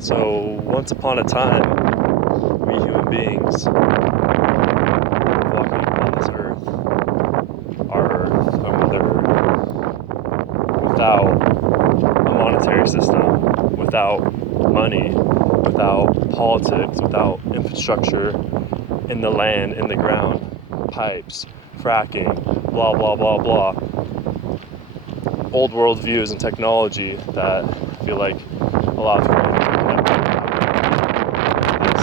So, once upon a time, we human beings walking on this earth, our earth, our mother earth, without a monetary system, without money, without politics, without infrastructure in the land, in the ground, pipes, fracking, blah, blah, blah, blah. Old world views and technology that I feel like a lot of humanity are connected is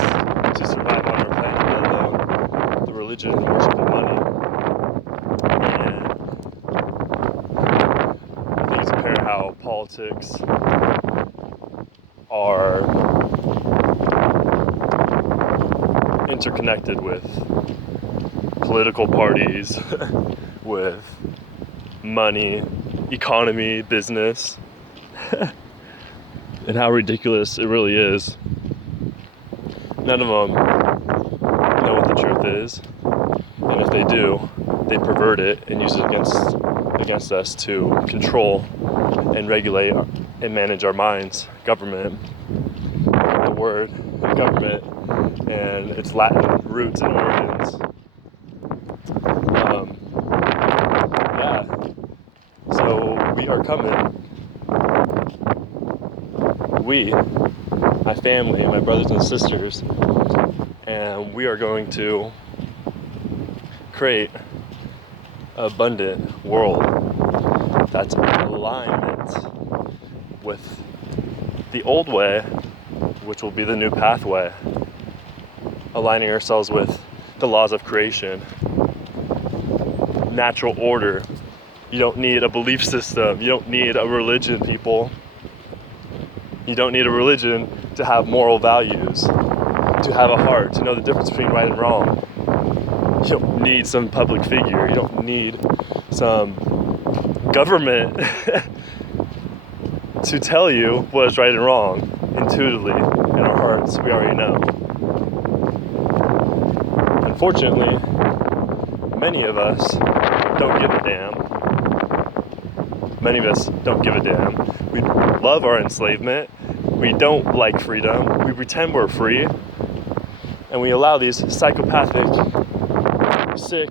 to survive on our planet, let alone the religion and the worship of money. And I think it's apparent how politics are interconnected with political parties, with money, economy, business, and how ridiculous it really is. None of them know what the truth is, and if they do, they pervert it and use it against us to control and regulate and manage our minds. Government, the word government, and its Latin roots and origins. Yeah. So we are coming. We, my family, my brothers and sisters, and we are going to create an abundant world that's in alignment with the old way, which will be the new pathway, aligning ourselves with the laws of creation, natural order. You don't need a belief system. You don't need a religion, people. You don't need a religion to have moral values, to have a heart, to know the difference between right and wrong. You don't need some public figure. You don't need some government to tell you what is right and wrong. Intuitively, in our hearts, we already know. Unfortunately, many of us don't give a damn. Many of us don't give a damn. We love our enslavement. We don't like freedom. We pretend we're free. And we allow these psychopathic, sick,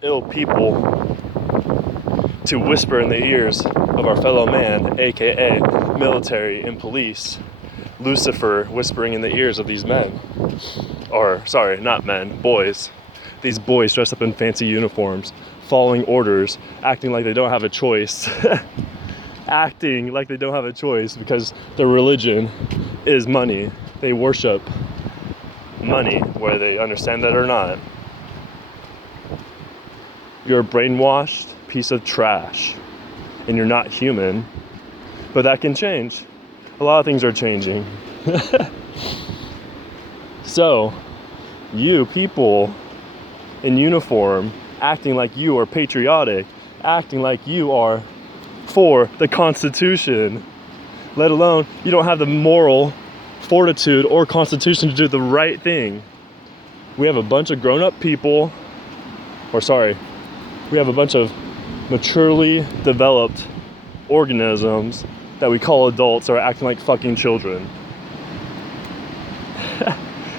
ill people to whisper in the ears of our fellow man, aka military and police. Lucifer whispering in the ears of these men. Or, sorry, not men, boys. These boys dressed up in fancy uniforms, following orders, acting like they don't have a choice. Acting like they don't have a choice because their religion is money. They worship money, whether they understand that or not. You're a brainwashed piece of trash, and you're not human, but that can change. A lot of things are changing. So, you people in uniform, acting like you are patriotic, acting like you are for the Constitution, let alone you don't have the moral fortitude or constitution to do the right thing. We have a bunch of grown-up people, we have a bunch of maturely developed organisms that we call adults that are acting like fucking children.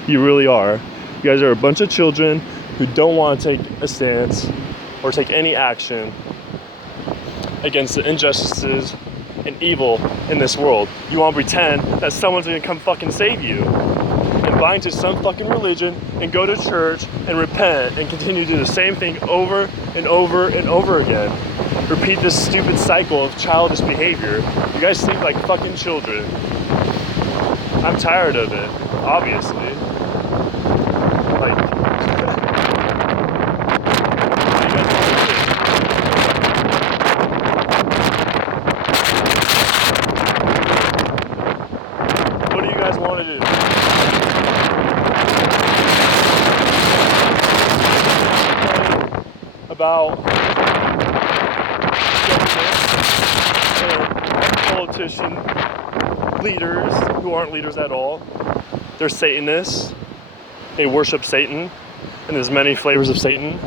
You really are. You guys are a bunch of children who don't want to take a stance or take any action against the injustices and evil in this world. You want to pretend that someone's gonna come fucking save you and bind to some fucking religion and go to church and repent and continue to do the same thing over and over and over again. Repeat this stupid cycle of childish behavior. You guys think like fucking children. I'm tired of it, obviously. Like, what do you guys want to do? About politician leaders who aren't leaders at all. They're Satanists. They worship Satan, and there's many flavors of Satan.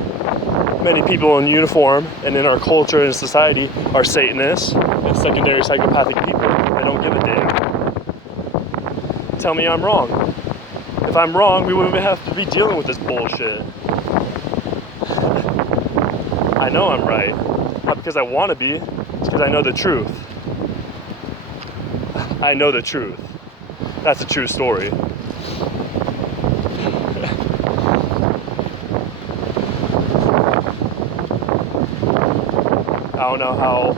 Many people in uniform and in our culture and society are Satanists and secondary psychopathic people. They don't give a damn. tell me I'm wrong. If I'm wrong, we wouldn't have to be dealing with this bullshit. I know I'm right. Not because I want to be, it's because I know the truth. I know the truth. That's a true story. I don't know how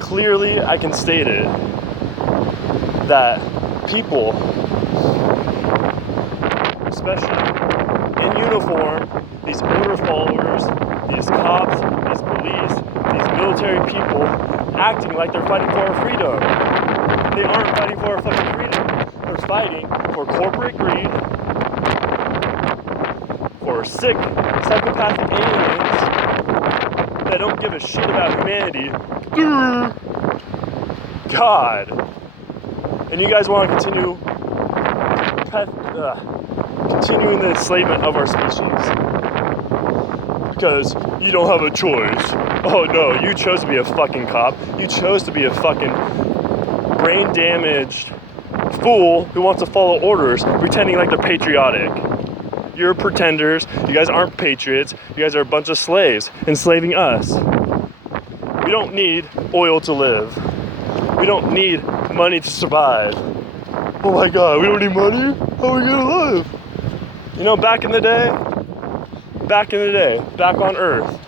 clearly I can state it that people, especially in uniform, these order followers, these cops, these police, these military people acting like they're fighting for our freedom. They aren't fighting for our fucking freedom. They're fighting for corporate greed, for sick, psychopathic aliens that don't give a shit about humanity. God. And you guys want to continuing the enslavement of our species. Because you don't have a choice. Oh no, you chose to be a fucking cop. You chose to be a fucking brain damaged fool who wants to follow orders, pretending like they're patriotic. You're pretenders. You guys aren't patriots. You guys are a bunch of slaves enslaving us. We don't need oil to live. We don't need money to survive. Oh my God, we don't need money? How are we gonna live? You know, back in the day, back on Earth,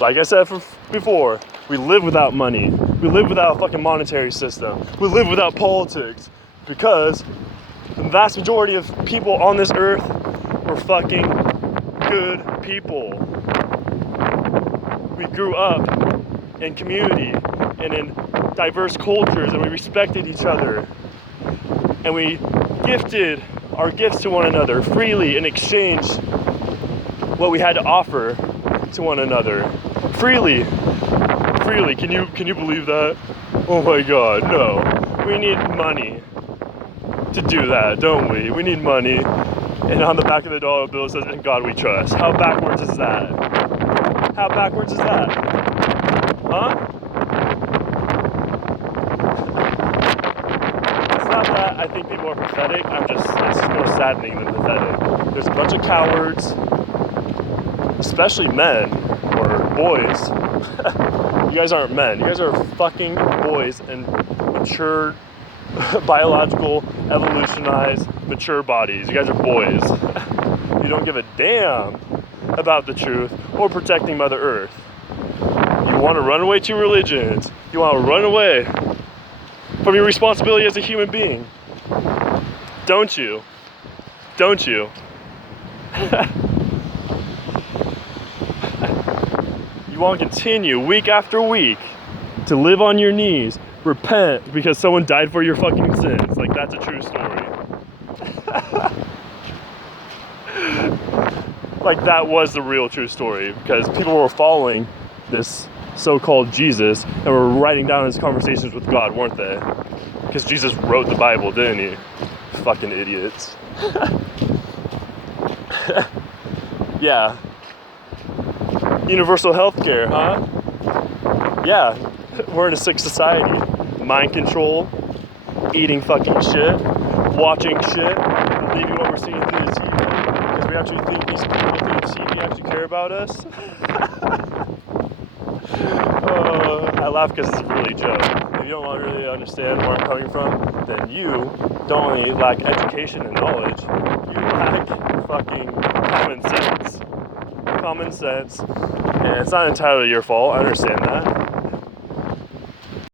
like I said before, we live without money. We live without a fucking monetary system. We live without politics because the vast majority of people on this earth were fucking good people. We grew up in community and in diverse cultures, and we respected each other. And we gifted our gifts to one another freely in exchange what we had to offer to one another. Freely. Can you believe that? Oh my God, no. We need money to do that, don't we? We need money. And on the back of the dollar bill it says, "In God we trust." How backwards is that? How backwards is that? Huh? It's not that I think people are pathetic. It's just more saddening than pathetic. There's a bunch of cowards, especially men or boys. You guys aren't men. You guys are fucking boys and mature, biological, evolutionized, mature bodies. You guys are boys. You don't give a damn about the truth or protecting Mother Earth. You want to run away to religions. You want to run away from your responsibility as a human being. Don't you? Don't you? You want to continue week after week to live on your knees, repent because someone died for your fucking sins. Like, that's a true story. Like, that was the real true story, because people were following this so-called Jesus and were writing down his conversations with God, weren't they? Because Jesus wrote the Bible, didn't he? Fucking idiots. Yeah. Universal healthcare, huh? Yeah. We're in a sick society. Mind control, eating fucking shit, watching shit, believing what we're seeing through the TV, because we actually think these people through the TV actually care about us. I laugh because it's really a joke. If you don't really understand where I'm coming from, then you don't only lack education and knowledge, you lack fucking common sense. And it's not entirely your fault, I understand that.